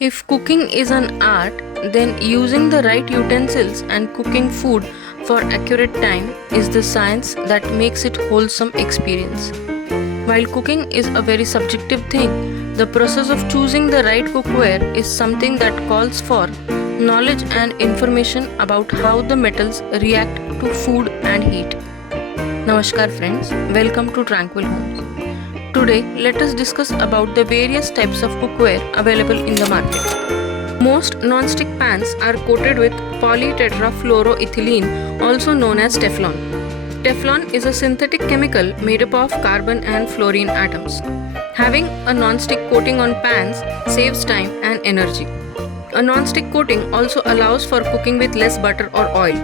If cooking is an art, then using the right utensils and cooking food for accurate time is the science that makes it wholesome experience. While cooking is a very subjective thing, the process of choosing the right cookware is something that calls for knowledge and information about how the metals react to food and heat. Namaskar friends, welcome to Tranquil Homes. Today, let us discuss about the various types of cookware available in the market. Most non-stick pans are coated with polytetrafluoroethylene, also known as Teflon. Teflon is a synthetic chemical made up of carbon and fluorine atoms. Having a non-stick coating on pans saves time and energy. A non-stick coating also allows for cooking with less butter or oil.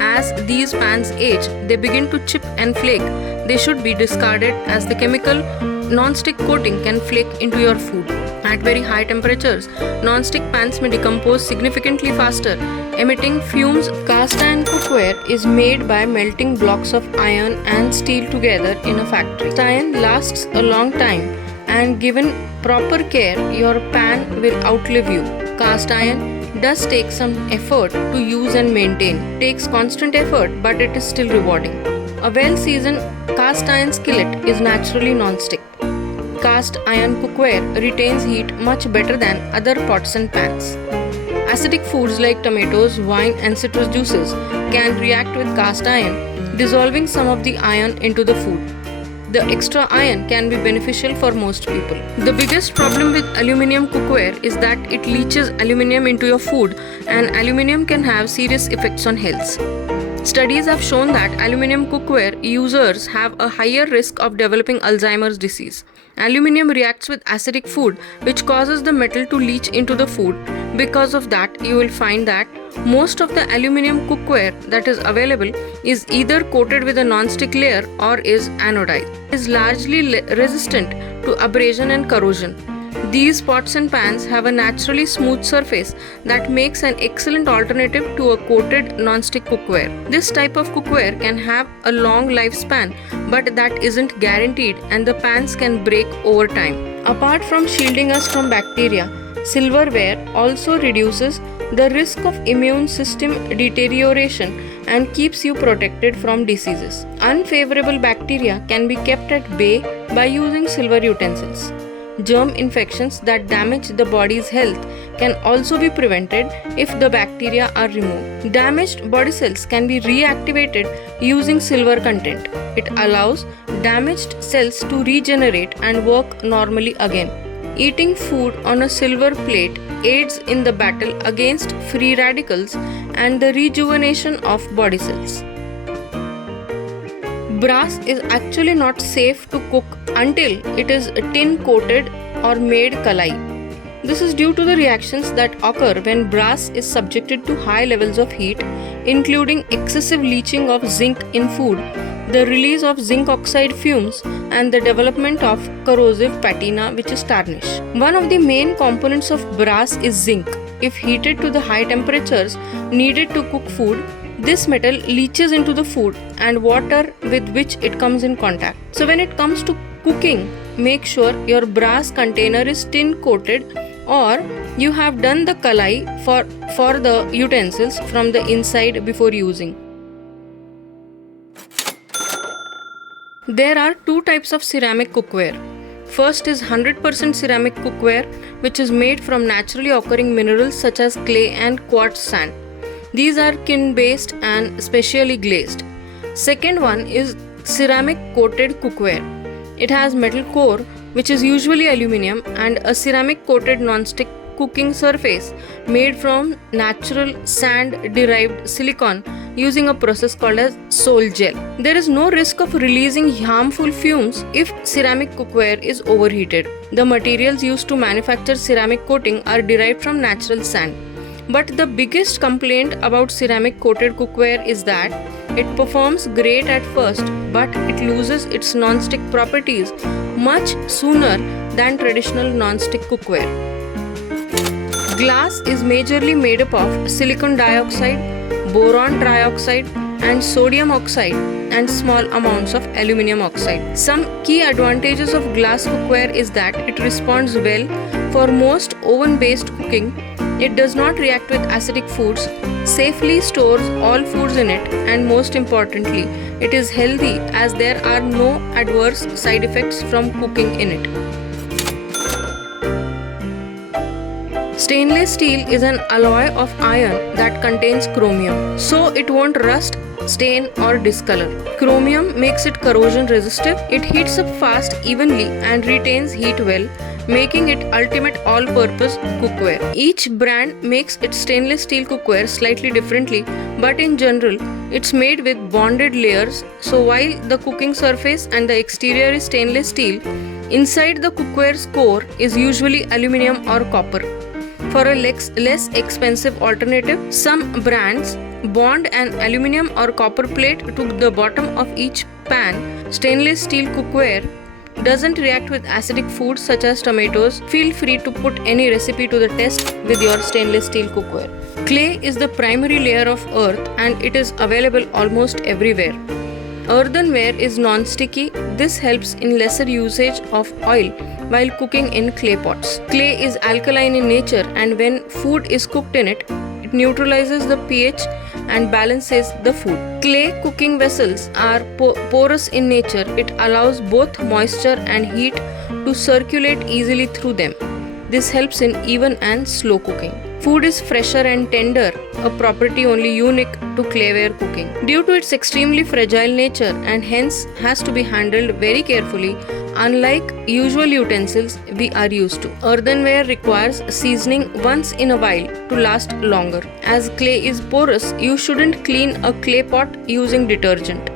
As these pans age, they begin to chip and flake. They should be discarded as the chemical non-stick coating can flake into your food. At very high temperatures, non-stick pans may decompose significantly faster, emitting fumes. Cast iron cookware is made by melting blocks of iron and steel together in a factory. Cast iron lasts a long time, and given proper care, your pan will outlive you. Cast iron does take some effort to use and maintain. It takes constant effort, but it is still rewarding. A well-seasoned cast iron skillet is naturally non-stick. Cast iron cookware retains heat much better than other pots and pans. Acidic foods like tomatoes, wine and citrus juices can react with cast iron, dissolving some of the iron into the food. The extra iron can be beneficial for most people. The biggest problem with aluminium cookware is that it leaches aluminium into your food, and aluminium can have serious effects on health. Studies have shown that aluminium cookware users have a higher risk of developing Alzheimer's disease. Aluminium reacts with acidic food, which causes the metal to leach into the food. Because of that, you will find that most of the aluminium cookware that is available is either coated with a non-stick layer or is anodized. It is largely resistant to abrasion and corrosion. These pots and pans have a naturally smooth surface that makes an excellent alternative to a coated non-stick cookware. This type of cookware can have a long lifespan, but that isn't guaranteed, and the pans can break over time. Apart from shielding us from bacteria, silverware also reduces the risk of immune system deterioration and keeps you protected from diseases. Unfavorable bacteria can be kept at bay by using silver utensils. Germ infections that damage the body's health can also be prevented if the bacteria are removed. Damaged body cells can be reactivated using silver content. It allows damaged cells to regenerate and work normally again. Eating food on a silver plate aids in the battle against free radicals and the rejuvenation of body cells. Brass is actually not safe to cook until it is tin coated or made kalai. This is due to the reactions that occur when brass is subjected to high levels of heat, including excessive leaching of zinc in food, the release of zinc oxide fumes, and the development of corrosive patina, which is tarnish. One of the main components of brass is zinc. If heated to the high temperatures needed to cook food, this metal leaches into the food and water with which it comes in contact. So when it comes to cooking, make sure your brass container is tin coated or you have done the kalai for the utensils from the inside before using. There are two types of ceramic cookware. First is 100% ceramic cookware, which is made from naturally occurring minerals such as clay and quartz sand. These are kiln-based and specially glazed. Second one is ceramic coated cookware. It has metal core, which is usually aluminium, and a ceramic coated non-stick cooking surface made from natural sand-derived silicon using a process called as sol gel. There is no risk of releasing harmful fumes if ceramic cookware is overheated. The materials used to manufacture ceramic coating are derived from natural sand. But the biggest complaint about ceramic coated cookware is that it performs great at first, but it loses its non-stick properties much sooner than traditional non-stick cookware. Glass is majorly made up of silicon dioxide, boron trioxide, and sodium oxide and small amounts of aluminum oxide. Some key advantages of glass cookware is that it responds well for most oven-based cooking. It does not react with acidic foods, safely stores all foods in it, and most importantly, it is healthy as there are no adverse side effects from cooking in it. Stainless steel is an alloy of iron that contains chromium, so it won't rust, stain or discolor. Chromium makes it corrosion resistant. It heats up fast, evenly and retains heat well, making it ultimate all-purpose cookware. Each brand makes its stainless steel cookware slightly differently, but in general, it's made with bonded layers, so while the cooking surface and the exterior is stainless steel, inside the cookware's core is usually aluminum or copper. For a less expensive alternative, some brands bond an aluminum or copper plate to the bottom of each pan. Stainless steel cookware doesn't react with acidic foods such as tomatoes. Feel free to put any recipe to the test with your stainless steel cookware. Clay is the primary layer of earth and it is available almost everywhere. Earthenware is non-sticky. This helps in lesser usage of oil while cooking in clay pots. Clay is alkaline in nature and when food is cooked in it, it neutralizes the pH and balances the food. Clay cooking vessels are porous in nature. It allows both moisture and heat to circulate easily through them. This helps in even and slow cooking. Food is fresher and tender, a property only unique to clayware cooking. Due to its extremely fragile nature and hence has to be handled very carefully, unlike usual utensils we are used to. Earthenware requires seasoning once in a while to last longer. As clay is porous, you shouldn't clean a clay pot using detergent.